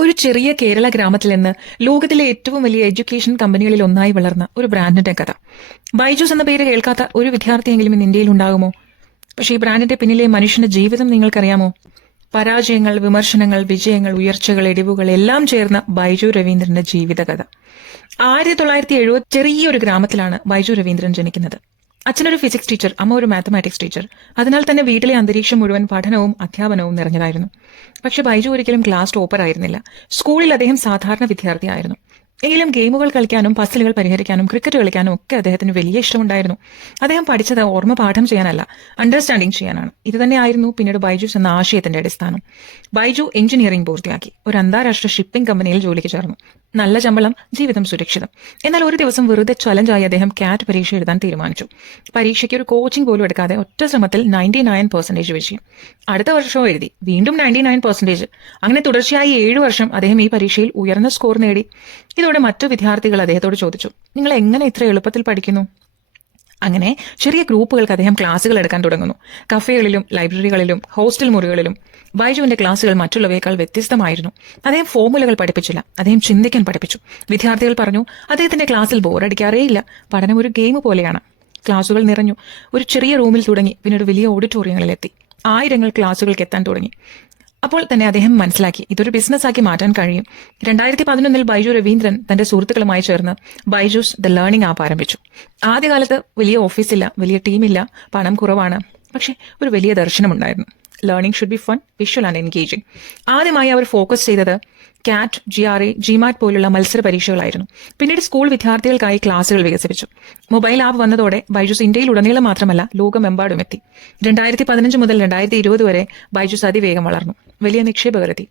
ഒരു ചെറിയ കേരള ഗ്രാമത്തിൽ നിന്ന് ലോകത്തിലെ ഏറ്റവും വലിയ എഡ്യൂക്കേഷൻ കമ്പനികളിൽ ഒന്നായി വളർന്ന ഒരു ബ്രാൻഡിന്റെ കഥ. ബൈജൂസ് എന്ന പേര് കേൾക്കാത്ത ഒരു വിദ്യാർത്ഥിയെങ്കിലും ഇന്ന് ഇന്ത്യയിൽ ഉണ്ടാകുമോ? പക്ഷേ ഈ ബ്രാൻഡിന്റെ പിന്നിലെ മനുഷ്യന്റെ ജീവിതം നിങ്ങൾക്കറിയാമോ? പരാജയങ്ങൾ വിമർശനങ്ങൾ വിജയങ്ങൾ ഉയർച്ചകൾ ഇടിവുകൾ എല്ലാം ചേർന്ന ബൈജു രവീന്ദ്രന്റെ ജീവിതകഥ. ആയിരത്തി തൊള്ളായിരത്തി എഴുപത് ചെറിയൊരു ഗ്രാമത്തിലാണ് ബൈജു രവീന്ദ്രൻ ജനിക്കുന്നത്. അച്ഛനൊരു ഫിസിക്സ് ടീച്ചർ അമ്മ ഒരു മാത്തമാറ്റിക്സ് ടീച്ചർ അതിനാൽ തന്നെ വീട്ടിലെ അന്തരീക്ഷം മുഴുവൻ പഠനവും അധ്യാപനവും നിറഞ്ഞതായിരുന്നു. പക്ഷെ ബൈജു ഒരിക്കലും ക്ലാസ് ടോപ്പർ ആയിരുന്നില്ല. സ്കൂളിൽ അദ്ദേഹം സാധാരണ വിദ്യാർത്ഥിയായിരുന്നു. എങ്കിലും ഗെയിമുകൾ കളിക്കാനും പസിലുകൾ പരിഹരിക്കാനും ക്രിക്കറ്റ് കളിക്കാനും ഒക്കെ അദ്ദേഹത്തിന് വലിയ ഇഷ്ടമുണ്ടായിരുന്നു. അദ്ദേഹം പഠിച്ചത് ഓർമ്മ പാഠം ചെയ്യാനല്ല അണ്ടർസ്റ്റാൻഡിംഗ് ചെയ്യാനാണ്. ഇത് തന്നെയായിരുന്നു പിന്നീട് ബൈജൂസ് എന്ന ആശയത്തിന്റെ അടിസ്ഥാനം. ബൈജു എഞ്ചിനീയറിംഗ് പൂർത്തിയാക്കി. ഒരു അന്താരാഷ്ട്ര ഷിപ്പിംഗ് കമ്പനിയിൽ ജോലിക്ക് ചേർന്നു. നല്ല ശമ്പളം ജീവിതം സുരക്ഷിതം. എന്നാൽ ഒരു ദിവസം വെറുതെ ചലഞ്ചായി അദ്ദേഹം കാറ്റ് പരീക്ഷ എഴുതാൻ തീരുമാനിച്ചു. പരീക്ഷയ്ക്ക് ഒരു കോച്ചിംഗ് പോലും എടുക്കാതെ ഒറ്റ ശ്രമത്തിൽ നയന്റി നയൻ പെർസെന്റേജ് വിജയം അടുത്ത വർഷവും എഴുതി. വീണ്ടും നയന്റി നയൻ പെർസെന്റേജ് അങ്ങനെ തുടർച്ചയായി ഏഴു വർഷം അദ്ദേഹം ഈ പരീക്ഷയിൽ ഉയർന്ന സ്കോർ നേടി. ഇതോടെ മറ്റു വിദ്യാർത്ഥികൾ അദ്ദേഹത്തോട് ചോദിച്ചു നിങ്ങൾ എങ്ങനെ ഇത്ര എളുപ്പത്തിൽ പഠിക്കുന്നു? അങ്ങനെ ചെറിയ ഗ്രൂപ്പുകൾക്ക് അദ്ദേഹം ക്ലാസ്സുകൾ എടുക്കാൻ തുടങ്ങുന്നു. കഫേകളിലും ലൈബ്രറികളിലും ഹോസ്റ്റൽ മുറികളിലും ബൈജുവിന്റെ ക്ലാസ്സുകൾ മറ്റുള്ളവയേക്കാൾ വ്യത്യസ്തമായിരുന്നു. അദ്ദേഹം ഫോമുലകൾ പഠിപ്പിച്ചില്ല. അദ്ദേഹം ചിന്തിക്കാൻ പഠിപ്പിച്ചു. വിദ്യാർത്ഥികൾ പറഞ്ഞു അദ്ദേഹത്തിന്റെ ക്ലാസ്സിൽ ബോറടിക്കാറേയില്ല പഠനം ഒരു ഗെയിം പോലെയാണ്. ക്ലാസ്സുകൾ നിറഞ്ഞു. ഒരു ചെറിയ റൂമിൽ തുടങ്ങി. പിന്നീട് വലിയ ഓഡിറ്റോറിയങ്ങളിലെത്തി. ആയിരങ്ങൾ ക്ലാസ്സുകൾക്ക് എത്താൻ തുടങ്ങി. അപ്പോൾ തന്നെ അദ്ദേഹം മനസ്സിലാക്കി ഇതൊരു ബിസിനസ് ആക്കി മാറ്റാൻ കഴിയും. രണ്ടായിരത്തി പതിനൊന്നിൽ ബൈജു രവീന്ദ്രൻ തന്റെ സുഹൃത്തുക്കളുമായി ചേർന്ന് ബൈജൂസ് ദ ലേണിംഗ് ആപ്പ് ആരംഭിച്ചു. ആദ്യകാലത്ത് വലിയ ഓഫീസില്ല വലിയ ടീമില്ല പണം കുറവാണ്. പക്ഷെ ഒരു വലിയ ദർശനമുണ്ടായിരുന്നു. Learning should be fun visual and engaging ആദ്യമായി അവർ ഫോക്കസ് ചെയ്തത് കാറ്റ് ജി ആർ എ ജിമാറ്റ് പോലുള്ള മത്സര പരീക്ഷകളായിരുന്നു. പിന്നീട് സ്കൂൾ വിദ്യാർത്ഥികൾക്കായി ക്ലാസുകൾ വികസിപ്പിച്ചു. മൊബൈൽ ആപ്പ് വന്നതോടെ ബൈജൂസ് ഇന്ത്യയിൽ ഉടനീളം മാത്രമല്ല ലോകമെമ്പാടും എത്തി. രണ്ടായിരത്തി പതിനഞ്ച് മുതൽ രണ്ടായിരത്തി ഇരുപത് വരെ ബൈജൂസ് അതിവേഗം വളർന്നു. വലിയ നിക്ഷേപകരെത്തി.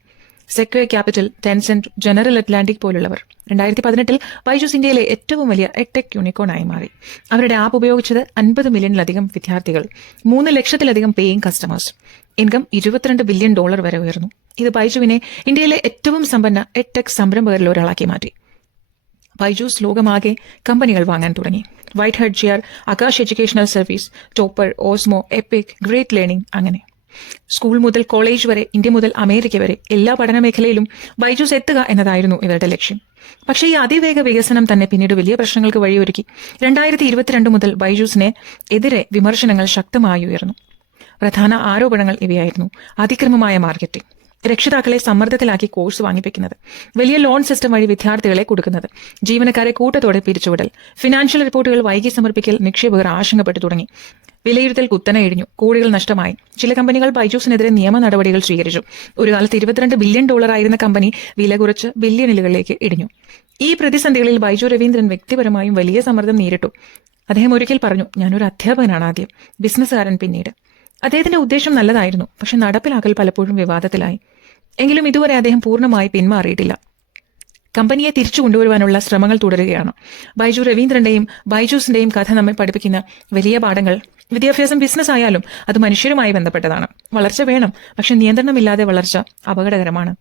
Sequoia Capital Tencent General Atlantic പോലുള്ളവർ. രണ്ടായിരത്തി പതിനെട്ടിൽ ബൈജൂസ് ഇന്ത്യയിലെ ഏറ്റവും വലിയ എടെക് യൂണിക്കോണായി മാറി. അവരുടെ ആപ്പ് ഉപയോഗിച്ചത് അൻപത് മില്യണിലധികം വിദ്യാർത്ഥികൾ മൂന്ന് ലക്ഷത്തിലധികം പേയിങ് കസ്റ്റമേഴ്സ് ഇൻകം ഇരുപത്തിരണ്ട് ബില്യൺ ഡോളർ വരെ ഉയർന്നു. ഇത് ബൈജുവിനെ ഇന്ത്യയിലെ ഏറ്റവും സമ്പന്ന എടെക് സംരംഭകരിൽ ഒരാളാക്കി മാറ്റി. ബൈജൂസ് ലോകമാകെ കമ്പനികൾ വാങ്ങാൻ തുടങ്ങി. White Hat Jr Aakash educational service Toppr Osmo Epic Great Learning അങ്ങനെ. സ്കൂൾ മുതൽ കോളേജ് വരെ ഇന്ത്യ മുതൽ അമേരിക്ക വരെ എല്ലാ പഠന മേഖലയിലും ബൈജൂസ് എത്തുക എന്നതായിരുന്നു ഇവരുടെ ലക്ഷ്യം. പക്ഷേ ഈ അതിവേഗ വികസനം തന്നെ പിന്നീട് വലിയ പ്രശ്നങ്ങൾക്ക് വഴിയൊരുക്കി. രണ്ടായിരത്തി ഇരുപത്തിരണ്ട് മുതൽ ബൈജൂസിനെ എതിരെ വിമർശനങ്ങൾ ശക്തമായി ഉയർന്നു. പ്രധാന ആരോപണങ്ങൾ ഇവയായിരുന്നു. അതിക്രമമായ മാർക്കറ്റിംഗ്. രക്ഷിതാക്കളെ സമ്മർദ്ദത്തിലാക്കി കോഴ്സ് വാങ്ങിപ്പിക്കുന്നത്. വലിയ ലോൺ സിസ്റ്റം വഴി വിദ്യാർത്ഥികളെ കൊടുക്കുന്നത്. ജീവനക്കാരെ കൂട്ടത്തോടെ പിരിച്ചുവിടൽ. ഫിനാൻഷ്യൽ റിപ്പോർട്ടുകൾ വൈകി സമർപ്പിക്കൽ നിക്ഷേപകർ ആശങ്കപ്പെട്ടു തുടങ്ങി. വിലയിരുത്തൽ കുത്തനെ ഇഴിഞ്ഞു കോടികൾ നഷ്ടമായി. ചില കമ്പനികൾ ബൈജൂസിനെതിരെ നിയമ നടപടികൾ സ്വീകരിച്ചു. ഒരു കാലത്ത് ഇരുപത്തിരണ്ട് ബില്യൺ ഡോളർ ആയിരുന്ന കമ്പനി വില കുറച്ച് ബില്യണിലുകളിലേക്ക് ഇടിഞ്ഞു. ഈ പ്രതിസന്ധികളിൽ ബൈജു രവീന്ദ്രൻ വ്യക്തിപരമായും വലിയ സമ്മർദ്ദം നേരിട്ടു. അദ്ദേഹം ഒരിക്കൽ പറഞ്ഞു ഞാനൊരു അധ്യാപകനാണ് ആദ്യം. ബിസിനസ്സുകാരൻ പിന്നീട്. അദ്ദേഹത്തിന്റെ ഉദ്ദേശം നല്ലതായിരുന്നു. പക്ഷെ നടപ്പിലാക്കൽ പലപ്പോഴും വിവാദത്തിലായി. എങ്കിലും ഇതുവരെ അദ്ദേഹം പൂർണമായി പിന്മാറിയിട്ടില്ല. കമ്പനിയെ തിരിച്ചു കൊണ്ടുവരുവാനുള്ള ശ്രമങ്ങൾ തുടരുകയാണ്. ബൈജു രവീന്ദ്രന്റെയും ബൈജൂസിന്റെയും കഥ നമ്മെ പഠിപ്പിക്കുന്ന വലിയ പാഠങ്ങൾ വിദ്യാഭ്യാസം ബിസിനസ് ആയാലും അത് മനുഷ്യരുമായി ബന്ധപ്പെട്ടതാണ്. വളർച്ച വേണം പക്ഷെ നിയന്ത്രണമില്ലാതെ വളർച്ച അപകടകരമാണ്.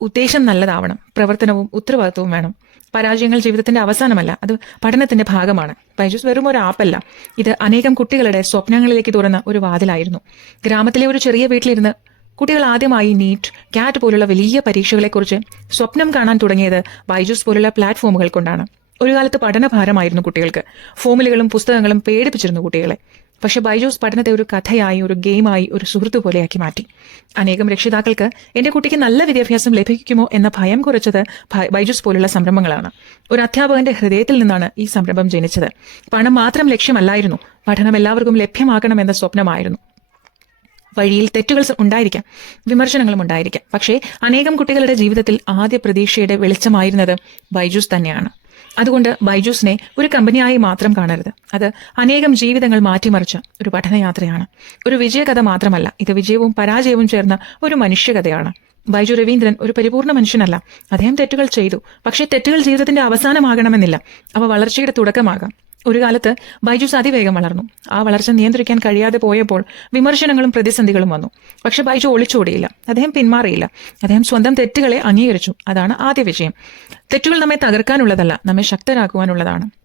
ഉദ്ദേശം നല്ലതാവണം പ്രവർത്തനവും ഉത്തരവാദിത്വവും വേണം. പരാജയങ്ങൾ ജീവിതത്തിന്റെ അവസാനമല്ല അത് പഠനത്തിന്റെ ഭാഗമാണ്. ബൈജൂസ് വെറും ഒരു ആപ്പല്ല. ഇത് അനേകം കുട്ടികളുടെ സ്വപ്നങ്ങളിലേക്ക് തുറന്ന ഒരു വാതിലായിരുന്നു. ഗ്രാമത്തിലെ ഒരു ചെറിയ വീട്ടിലിരുന്ന് കുട്ടികൾ ആദ്യമായി നീറ്റ് കാറ്റ് പോലുള്ള വലിയ പരീക്ഷകളെക്കുറിച്ച് സ്വപ്നം കാണാൻ തുടങ്ങിയത് ബൈജൂസ് പോലുള്ള പ്ലാറ്റ്ഫോമുകൾ കൊണ്ടാണ്. ഒരു കാലത്ത് പഠനഭാരമായിരുന്നു കുട്ടികൾക്ക്. ഫോമിലുകളും പുസ്തകങ്ങളും പേടിപ്പിച്ചിരുന്നു കുട്ടികളെ. പക്ഷെ ബൈജൂസ് പഠനത്തെ ഒരു കഥയായി ഒരു ഗെയിമായി ഒരു സുഹൃത്ത് പോലെയാക്കി മാറ്റി. അനേകം രക്ഷിതാക്കൾക്ക് എന്റെ കുട്ടിക്ക് നല്ല വിദ്യാഭ്യാസം ലഭിക്കുമോ എന്ന ഭയം കുറച്ചത് ബൈജൂസ് പോലുള്ള സംരംഭങ്ങളാണ്. ഒരു അധ്യാപകന്റെ ഹൃദയത്തിൽ നിന്നാണ് ഈ സംരംഭം ജനിച്ചത്. പണം മാത്രം ലക്ഷ്യമല്ലായിരുന്നു. പഠനം എല്ലാവർക്കും ലഭ്യമാക്കണമെന്ന സ്വപ്നമായിരുന്നു. വഴിയിൽ തെറ്റുകൾ ഉണ്ടായിരിക്കാം. വിമർശനങ്ങളും ഉണ്ടായിരിക്കാം. പക്ഷേ അനേകം കുട്ടികളുടെ ജീവിതത്തിൽ ആദ്യ പ്രതീക്ഷയുടെ വെളിച്ചമായിരുന്നത് ബൈജൂസ് തന്നെയാണ്. അതുകൊണ്ട് ബൈജൂസിനെ ഒരു കമ്പനിയായി മാത്രം കാണരുത്. അത് അനേകം ജീവിതങ്ങൾ മാറ്റിമറിച്ച ഒരു പഠനയാത്രയാണ്. ഒരു വിജയകഥ മാത്രമല്ല ഇത് വിജയവും പരാജയവും ചേർന്ന ഒരു മനുഷ്യകഥയാണ്. ബൈജു രവീന്ദ്രൻ ഒരു പരിപൂർണ മനുഷ്യനല്ല. അദ്ദേഹം തെറ്റുകൾ ചെയ്തു. പക്ഷേ തെറ്റുകൾ ജീവിതത്തിന്റെ അവസാനമാകണമെന്നില്ല. അവ വളർച്ചയുടെ തുടക്കമാകാം. ഒരു കാലത്ത് ബൈജൂസ് അതിവേഗം വളർന്നു. ആ വളർച്ച നിയന്ത്രിക്കാൻ കഴിയാതെ പോയപ്പോൾ വിമർശനങ്ങളും പ്രതിസന്ധികളും വന്നു. പക്ഷെ ബൈജു ഒളിച്ചോടിയില്ല. അദ്ദേഹം പിന്മാറിയില്ല. അദ്ദേഹം സ്വന്തം തെറ്റുകളെ അംഗീകരിച്ചു. അതാണ് ആദ്യ വിജയം. തെറ്റുകൾ നമ്മെ തകർക്കാനുള്ളതല്ല നമ്മെ ശക്തരാക്കുവാനുള്ളതാണ്.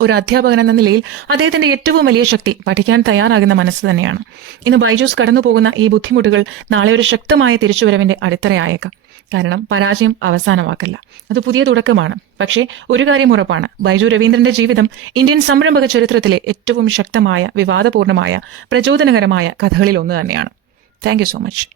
ഒരു അധ്യാപകൻ എന്ന നിലയിൽ അദ്ദേഹത്തിന്റെ ഏറ്റവും വലിയ ശക്തി പഠിക്കാൻ തയ്യാറാകുന്ന മനസ്സ് തന്നെയാണ്. ഇന്ന് ബൈജൂസ് കടന്നു പോകുന്ന ഈ ബുദ്ധിമുട്ടുകൾ നാളെ ഒരു ശക്തമായ തിരിച്ചുവരവിന്റെ അടിത്തറയായേക്കാം. കാരണം പരാജയം അവസാനമാക്കല്ല. അത് പുതിയ തുടക്കമാണ്. പക്ഷേ ഒരു കാര്യം ഉറപ്പാണ്. ബൈജു രവീന്ദ്രന്റെ ജീവിതം ഇന്ത്യൻ സംരംഭക ചരിത്രത്തിലെ ഏറ്റവും ശക്തമായ വിവാദപൂർണമായ പ്രചോദനകരമായ കഥകളിൽ ഒന്ന് തന്നെയാണ്. Thank so much.